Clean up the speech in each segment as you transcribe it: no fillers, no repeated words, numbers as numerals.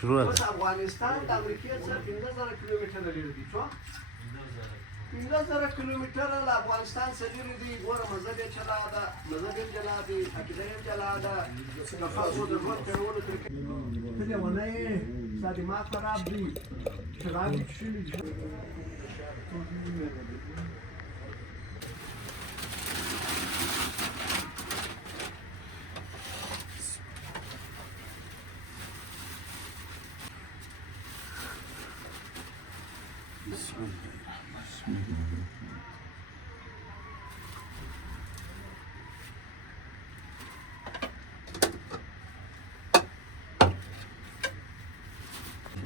شروع اوس ده افغانستان د امریکې څخه 15000 کیلومتره لري دی څو 15000 کیلومتره له افغانستان څخه لري دی ګوره مذهب یې چلا ده مذهب یې جلا دی عقیده یې جلا ده د خلکو د ژوند تېرولو طریقې ته لیونی یې ستا دماغ خراب دی شراب دې څښلي دي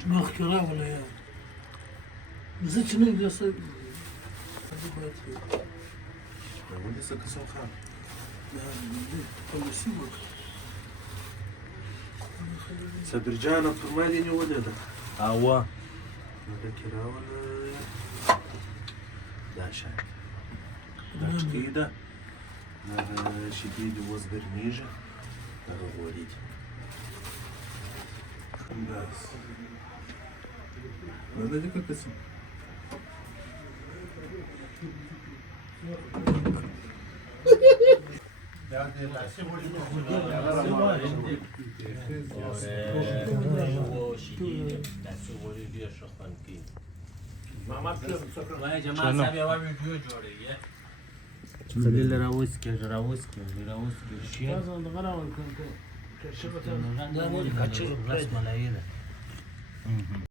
مخکې راغله یا زه چې نه یم زه څه ولې څه قسم خان پالیسي وکړه صبرجانه پر ما دې نیولې ده اوا ډکې راوله دا شاید دا ټکې ده دغه شیدې دې اوس ګرمېږي دغه غوړي دي همداسې دا دې که قسم خلیل راوسکی شیر دغه راول رسملایی ده